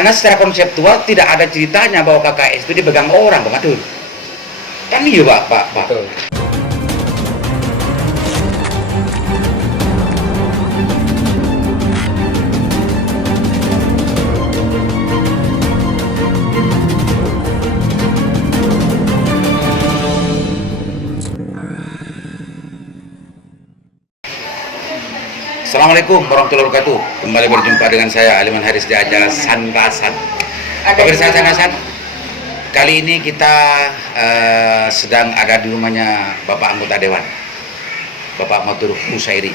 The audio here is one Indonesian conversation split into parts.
Karena secara konseptual tidak ada ceritanya bahwa KKS itu dipegang orang, Pak Matur. Kan iya Pak. Betul. Assalamualaikum warahmatullahi wabarakatuh. Kembali berjumpa dengan saya Aliman Haris di acara Sanrasan. Pemirsa Sanrasan, kali ini kita sedang ada di rumahnya Bapak anggota Dewan, Bapak Matur Husairi,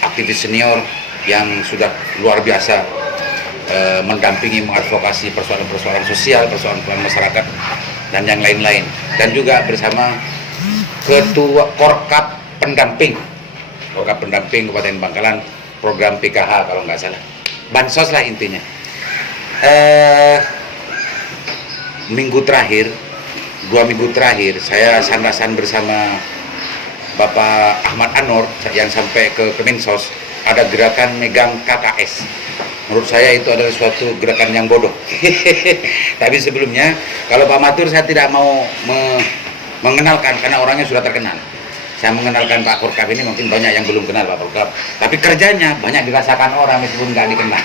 aktivis senior yang sudah luar biasa mendampingi, mengadvokasi persoalan-persoalan sosial, persoalan-persoalan masyarakat dan yang lain-lain, dan juga bersama Ketua Korkap Pendamping Kabupaten Bangkalan, program PKH kalau nggak salah, bansos lah intinya. Dua minggu terakhir saya sandasan bersama Bapak Ahmad Anor yang sampai ke Kemensos, ada gerakan megang KKS. Menurut saya itu adalah suatu gerakan yang bodoh. Tapi sebelumnya, kalau Pak Matur saya tidak mau mengenalkan karena orangnya sudah terkenal. Saya mengenalkan Pak Korkap ini, mungkin banyak yang belum kenal Pak Korkap, tapi kerjanya banyak dirasakan orang meskipun nggak dikenal.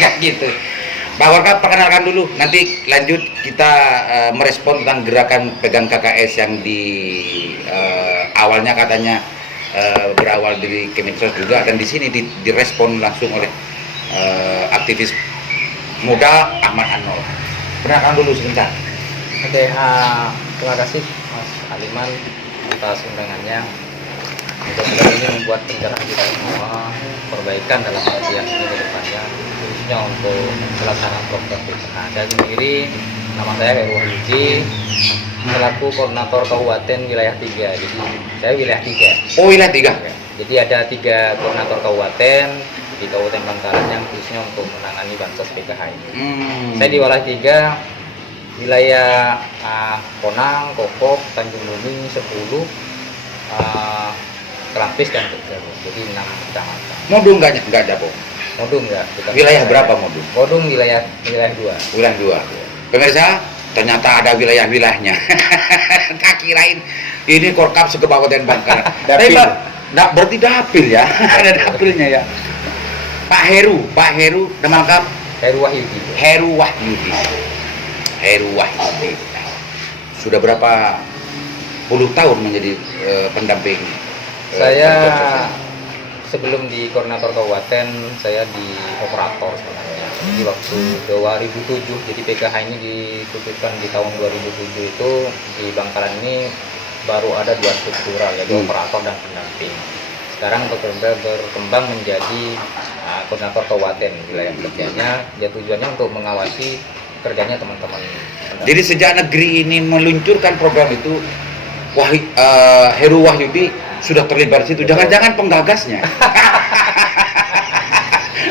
Kayak gitu. Pak Korkap, perkenalkan dulu, nanti lanjut kita merespon tentang gerakan pegang KKS yang di awalnya katanya berawal dari Kemensos juga, dan di sini direspon langsung oleh aktivis muda Ahmad Anor. Perkenalkan dulu sebentar. Oke, terima kasih Mas Aliman atas undangannya. Mudah-mudahan ini membuat pencerahan kita semua, perbaikan dalam artian ini ke depannya, khususnya untuk pelaksanaan program PKH. Saya sendiri, nama saya Heru Wahyudi, selaku koordinator Kabupaten Wilayah 3. Jadi saya wilayah 3. Oh, wilayah 3. Jadi ada 3 koordinator kabupaten di Kabupaten Bangkalan yang khususnya untuk menangani bansos PKH ini. Saya di wilayah 3, wilayah Konang, Kokok, Tanjung Bumi, 10, Kelampis dan Tegaru. Jadi 6 kecamatan. Modung nggak Jabo? Modung enggak. Wilayah berapa Modung? Modung wilayah 2. Wilayah 2. Pemirsa, ternyata ada wilayah-wilayahnya. Tak kirain ini Korkap se-Kabupaten Bangkalan. Dapil. Berarti dapil ya. Ada dapilnya ya. Pak Heru, nama lengkap? Heru Wahyudi. Heru Wahyudi. Sudah berapa puluh tahun menjadi pendamping? Saya sebelum di koordinator kabupaten, saya di operator sebenarnya. Jadi waktu 2007, jadi PKH ini diputuskan di tahun 2007 itu di Bangkalan ini baru ada 2 struktural, yaitu operator dan pendamping. Sekarang berkembang menjadi koordinator kabupaten wilayah kerjanya. Ya tujuannya untuk mengawasi kerjanya teman-teman. Jadi sejak negeri ini meluncurkan program itu, Heru Wahyudi sudah terlibat di situ. Jangan-jangan penggagasnya.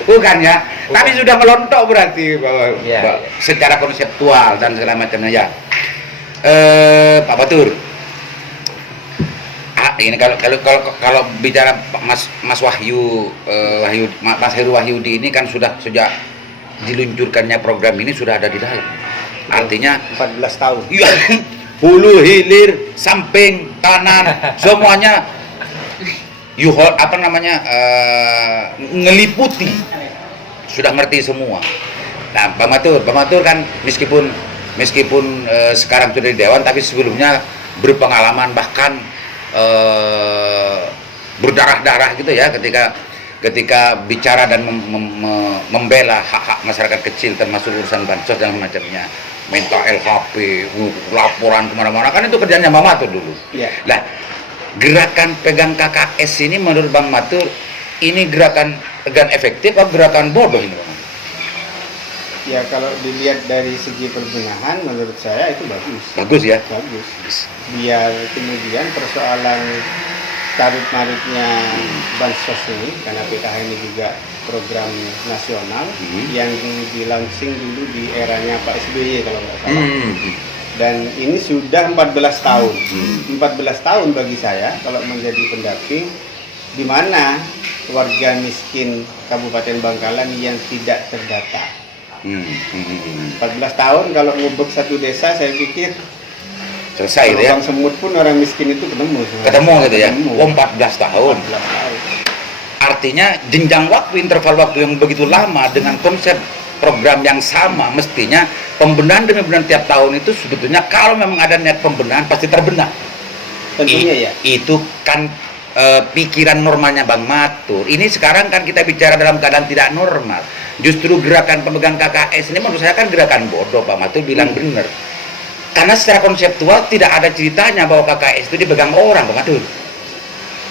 Bukan ya? Bukan. Tapi sudah melontok berarti bahwa secara konseptual dan segala macamnya ya. Pak Batur. Ini kalau bicara Mas Wahyu, Mas Heru Wahyudi ini kan sudah sejak diluncurkannya program ini sudah ada di dalam. Artinya 14 tahun. Iya, hulu, hilir, samping, kanan, semuanya ngeliputi. Sudah ngerti semua. Nah, Pak Matur kan meskipun sekarang sudah di Dewan, tapi sebelumnya berpengalaman bahkan berdarah-darah gitu ya ketika bicara dan membela hak-hak masyarakat kecil termasuk urusan bansos dan macamnya, minta LHP, laporan kemana-mana, kan itu kerjanya Bang Matur dulu. Ya. Nah, gerakan pegang KKS ini menurut Bang Matur ini gerakan efektif atau gerakan bodoh ini, Bang? Ya, kalau dilihat dari segi perbenahan, menurut saya itu bagus. Bagus ya? Bagus. Biar kemudian persoalan tarik-mariknya bansos ini, karena PKH ini juga program nasional yang di-launching dulu di eranya Pak SBY kalau nggak salah. Dan ini sudah 14 tahun. 14 tahun bagi saya kalau menjadi pendamping, di mana warga miskin Kabupaten Bangkalan yang tidak terdata. 14 tahun kalau ngubek satu desa, saya pikir Selesai itu ya. lubang semut pun orang miskin itu ketemu. Ketemu gitu ya. Ketemu. Oh, 14 tahun. 14 tahun. Artinya jenjang waktu, interval waktu yang begitu lama dengan konsep program yang sama, mestinya pembenahan demi pembenahan tiap tahun itu sebetulnya kalau memang ada niat pembenahan pasti terbenar. Tentunya ya. Itu kan pikiran normalnya Bang Matur. Ini sekarang kan kita bicara dalam keadaan tidak normal. Justru gerakan pemegang KKS ini menurut saya kan gerakan bodoh. Bang Matur bilang benar. Karena secara konseptual tidak ada ceritanya bahwa KKS itu dipegang orang, Bang Matur.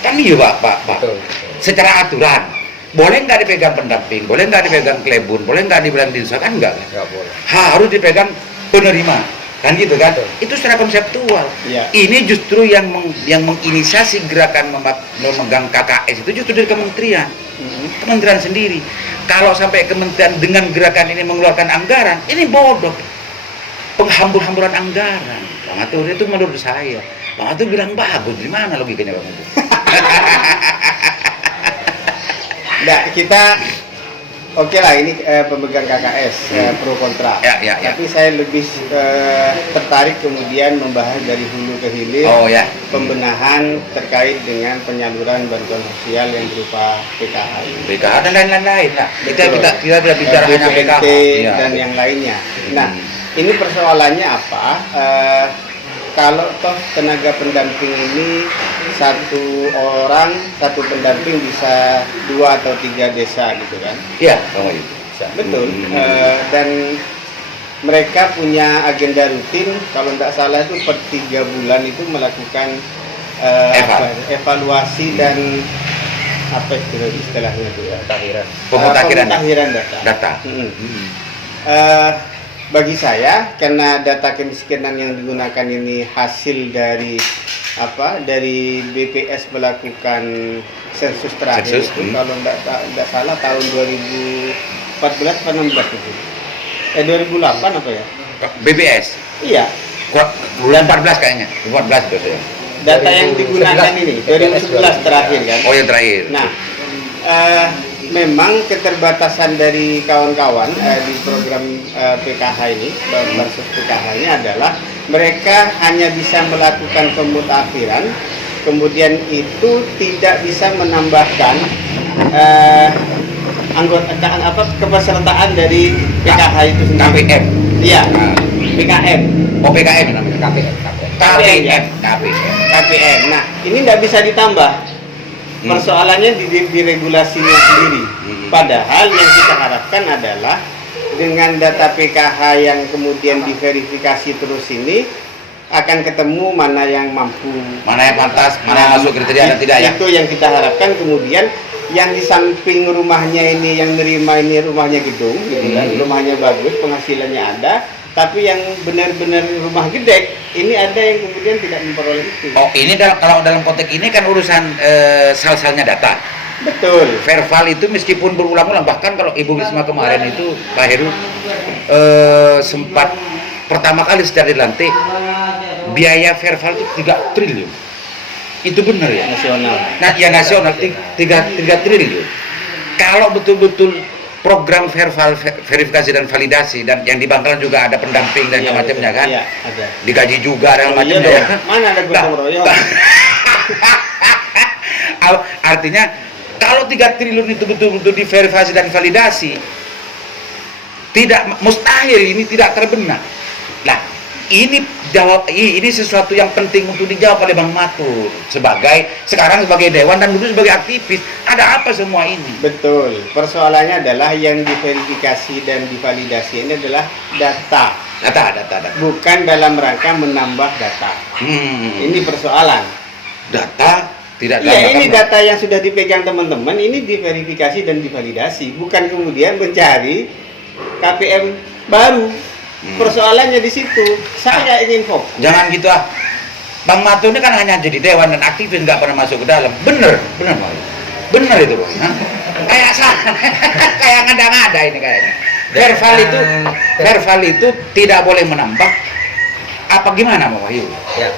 Kan iya Pak. Betul. Secara aturan, boleh nggak dipegang pendamping, boleh nggak dipegang klebun, boleh nggak dipegang dinsa, kan enggak? Nggak boleh. Harus dipegang penerima, kan gitu kan? Betul. Itu secara konseptual. Iya. Ini justru yang menginisiasi gerakan memegang KKS itu justru dari kementerian, kementerian sendiri. Kalau sampai kementerian dengan gerakan ini mengeluarkan anggaran, ini bodoh, penghambur-hamburan anggaran. Bang Atur itu menurut saya, Bang Atur bilang bagus, di mana logikanya Bang Atur? Nah, kita oke lah ini pemegang KKS pro kontra. Ya. Tapi saya lebih tertarik kemudian membahas dari hulu ke hilir Oh ya. pembenahan terkait dengan penyaluran bantuan sosial yang berupa PKH ini. PKH dan lain-lain lah. Kita Betul. tidak bicara hanya BPNT PKH. Iya. dan yang lainnya. Nah, ini persoalannya apa? Kalau toh tenaga pendamping ini satu orang, satu pendamping bisa 2 atau 3 desa gitu kan? Iya, oh itu. Betul. Dan mereka punya agenda rutin, kalau tidak salah itu per 3 bulan itu melakukan evaluasi dan apa istilahnya itu ya? Pemutakhiran data. Bagi saya, karena data kemiskinan yang digunakan ini hasil dari BPS melakukan sensus terakhir itu, kalau tidak salah tahun 2014 atau 16 itu. 2008 apa ya? BPS. Iya. Bulan 14 kayaknya. 14 itu saya. Data yang digunakan ini 2011 terakhir kan? Oh, yang terakhir. Nah, memang keterbatasan dari kawan-kawan di program PKH ini, bansos PKH ini adalah mereka hanya bisa melakukan pemutakhiran, kemudian itu tidak bisa menambahkan kepesertaan dari PKH itu sendiri. KPM. Iya, PKM. Oh, PKM namanya. KPM. Nah, ini tidak bisa ditambah. Persoalannya di regulasinya sendiri. Padahal yang kita harapkan adalah dengan data PKH yang kemudian diverifikasi terus ini akan ketemu mana yang mampu, mana yang pantas, mana yang masuk kriteria dan tidak ya. Itu yang kita harapkan. Kemudian yang di samping rumahnya ini, yang nerima ini rumahnya gedung, gitu kan, rumahnya bagus, penghasilannya ada. Tapi yang benar-benar rumah gede, ini ada yang kemudian tidak memperoleh itu. Oh, ini kalau dalam konteks ini kan urusan sal-salnya data. Betul. Verval itu meskipun berulang-ulang, bahkan kalau Ibu Risma kemarin itu Pak Heru sempat pertama kali secara dilantik biaya verval itu 3 triliun. Itu benar ya? Nasional. Nah, ya nasional 3 triliun. Kalau betul-betul program verval verifikasi dan validasi dan yang di Bangkalan juga ada pendamping dan macamnya kan? Iya, ada. Digaji juga dan macamnya. Iya, mana ada gotong royong? Artinya kalau 3 triliun itu betul-betul diverifikasi dan validasi, tidak mustahil ini tidak terbenar. Nah, ini sesuatu yang penting untuk dijawab oleh Bang Matur sekarang sebagai dewan dan dulu sebagai aktivis. Ada apa semua ini? Betul. Persoalannya adalah yang diverifikasi dan divalidasi ini adalah data. Bukan dalam rangka menambah data. Ini persoalan. Data tidak dalam. Iya, ini data yang sudah dipegang teman-teman, ini diverifikasi dan divalidasi, bukan kemudian mencari KPM baru. Persoalannya di situ. Saya ingin fokus. Jangan gitu ah. Bang Matur ini kan hanya jadi dewan dan aktivis, nggak pernah masuk ke dalam. Bener itu Bang. Kayak kayak ngada-ngada ini kayaknya. Verval itu tidak boleh menambah apa gimana Pak Wahyu? Ya,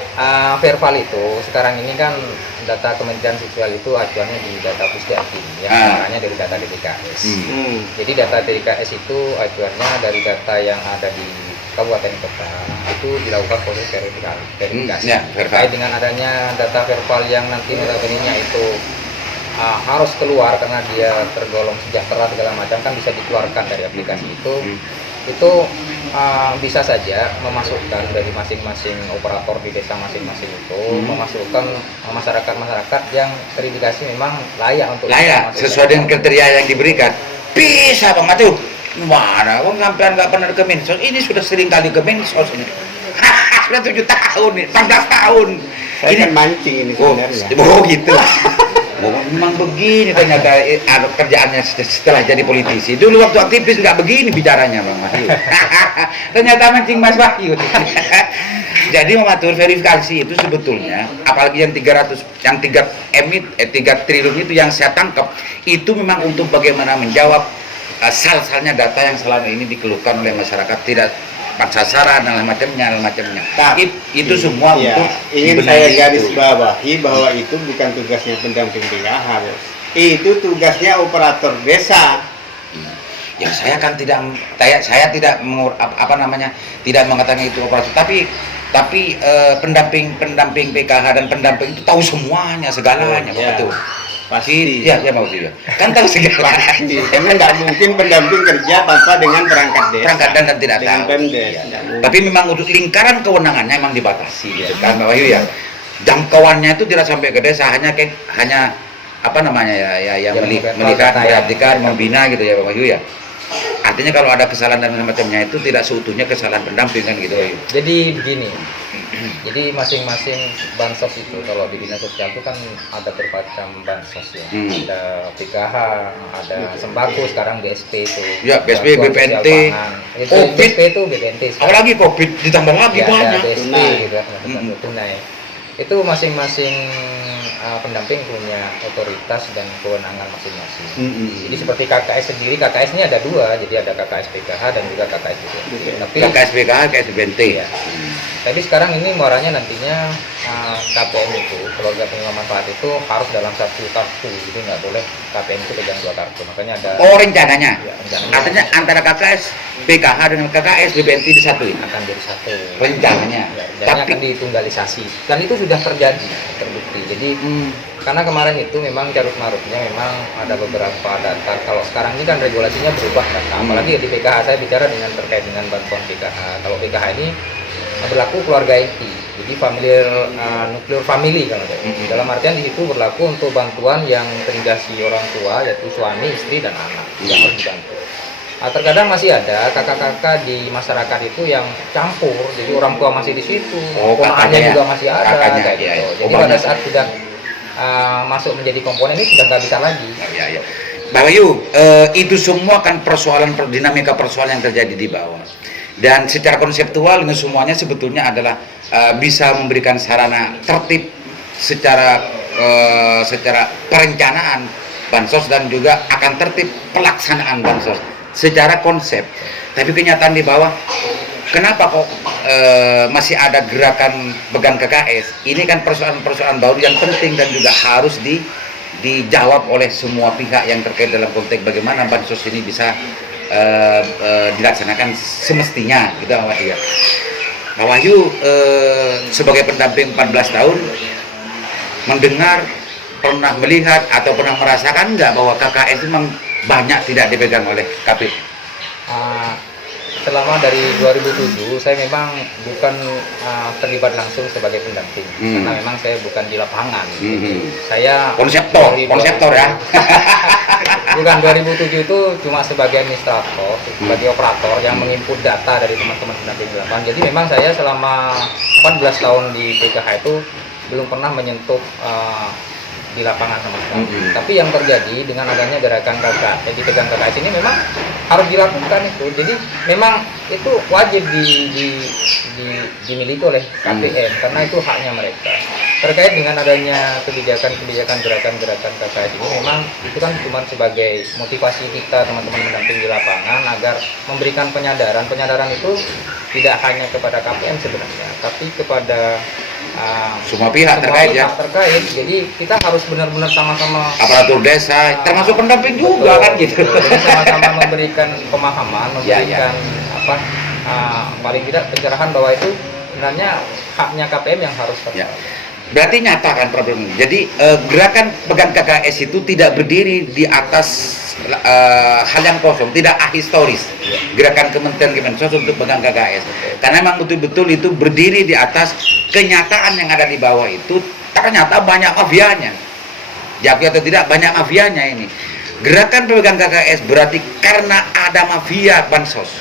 verbal itu sekarang ini kan data Kementerian Sosial itu acuannya di data Pusdaki yang sebenarnya dari data DKS. Jadi data DKS itu acuannya dari data yang ada di kabupaten kota itu dilakukan proses verifikasi. Terkait dengan adanya data verbal yang nanti notabene itu harus keluar karena dia tergolong sejahtera segala macam kan bisa dikeluarkan dari aplikasi itu bisa saja memasukkan dari masing-masing operator di desa masing-masing itu memasukkan masyarakat yang verifikasi memang layak untuk sesuai dengan kriteria yang diberikan. Bisa Bang Atuh. Mana Bang sampean nggak pernah ke Mensos? Ini sudah sering kali ke Mensos ini. Sudah 7 tahun nih, 14 tahun. Saya Ini kan mancing ini sebenarnya. Oh gitu lah. Memang begini ternyata kerjaannya setelah jadi politisi. Dulu waktu aktivis nggak begini bicaranya Bang Wahyu. Ternyata mancing Mas Wahyu. Jadi mengatur verifikasi itu sebetulnya, apalagi yang 3 triliun itu yang saya tangkap, itu memang untuk bagaimana menjawab sal-salnya data yang selama ini dikeluhkan oleh masyarakat, tidak tepat sasaran dan macamnya. Tapi, itu semua untuk ingin saya garis bawahi bahwa itu bukan tugasnya pendamping PKH, Bos. Itu tugasnya operator desa. Ya saya kan tidak tidak mengatakan itu operator, tapi pendamping PKH dan pendamping itu tahu semuanya segalanya betul. Pasti. Ya mau juga. Kan tahu segalanya. Pasti. Karena nggak mungkin pendamping kerja tanpa dengan perangkat desa. Perangkat dan tidak dengan tahu. Pemdes. Tapi memang untuk lingkaran kewenangannya memang dibatasi, gitu kan Pak Wahyu ya. Jangkauannya itu tidak sampai ke desa, hanya melihat, memperhatikan, membina gitu ya Pak Wahyu ya. Artinya kalau ada kesalahan dan semacamnya itu tidak seutuhnya kesalahan pendamping kan gitu. Jadi begini, jadi masing-masing bansos itu kalau di dinas sosial itu kan ada bermacam bansos ya. Ada PKH, ada sembako, sekarang BSP itu. Ya BSP, BPNT, COVID. BSP itu BPNT. Apalagi COVID ditambah lagi ya, banyak. Ada BSP gitu, tunai. Itu masing-masing pendamping punya otoritas dan kewenangan masing-masing. Jadi seperti KKS sendiri, KKS ini ada 2, jadi ada KKS PKH dan juga KKS BPNT. Tapi KKS PKH, KKS BPNT ya. Tapi sekarang ini muaranya nantinya KPM itu, keluarga penerima manfaat itu harus dalam satu kartu, jadi nggak boleh KPM itu pegang 2 kartu. Makanya ada. Oh rencananya. Ya, Artinya antara KKS PKH dengan KKS BPNT disatuin. Akan jadi satu. Rencananya. Ya, akan ditungganisasi. Dan itu sudah terjadi, terbukti. Jadi karena kemarin itu memang carut marutnya memang ada beberapa data. Kalau sekarang ini kan regulasinya berubah kan. Apalagi di PKH, saya bicara terkait dengan bantuan PKH. Kalau PKH ini berlaku keluarga inti, jadi nuclear family kalau dalam artian di situ berlaku untuk bantuan yang terintegrasi orang tua yaitu suami, istri dan anak yang harus dibantu. Terkadang masih ada kakak-kakak di masyarakat itu yang campur, jadi orang tua masih di situ, ponakannya juga masih ada, kayak gitu. Jadi pada saat sudah masuk menjadi komponen ini sudah nggak bisa lagi. Ya. Pak Wahyu, itu semua kan dinamika persoalan yang terjadi di bawah. Dan secara konseptual ini semuanya sebetulnya adalah bisa memberikan sarana tertib secara perencanaan bansos dan juga akan tertib pelaksanaan bansos secara konsep. Tapi kenyataan di bawah, kenapa kok masih ada gerakan pegang KKS? Ini kan persoalan baru yang penting dan juga harus dijawab oleh semua pihak yang terkait dalam konteks bagaimana bansos ini bisa dilaksanakan semestinya gitu Pak Wahyu. Pak Wahyu sebagai pendamping 14 tahun mendengar, pernah melihat atau pernah merasakan nggak bahwa KKS itu memang banyak tidak dipegang oleh KP? Selama dari 2007 saya memang bukan terlibat langsung sebagai pendamping karena memang saya bukan di lapangan. Saya konseptor ya. Bukan 2007 itu cuma sebagai administrator, sebagai operator yang menginput data dari teman-teman pendamping di lapangan. Jadi memang saya selama 14 tahun di PKH itu belum pernah menyentuh di lapangan sama sekali. Tapi yang terjadi dengan adanya gerakan KKS, jadi pegang KKS ini memang harus dilakukan itu. Jadi memang itu wajib dimiliki oleh KPM karena itu haknya mereka. terkait dengan adanya kebijakan-kebijakan gerakan-gerakan KKS ini, memang itu kan cuma sebagai motivasi kita teman-teman pendamping di lapangan agar memberikan penyadaran itu tidak hanya kepada KPM sebenarnya, tapi kepada Semua pihak terkait ya. terkait. Jadi kita harus benar-benar sama-sama Aparatur desa, termasuk pendamping juga kan gitu. Jadi sama-sama memberikan pemahaman, Ya, memberikan paling tidak pencerahan bahwa itu sebenarnya haknya KPM yang harus Ya. Berarti nyata kan problem ini. Jadi gerakan pegang KKS itu tidak berdiri di atas hal yang kosong, tidak ahistoris. Gerakan Kementerian Kemensos untuk pegang KKS. Karena memang betul-betul itu berdiri di atas kenyataan yang ada di bawah itu. Ternyata banyak mafianya. Diakui atau tidak, banyak mafianya ini. Gerakan pegang KKS berarti karena ada mafia bansos.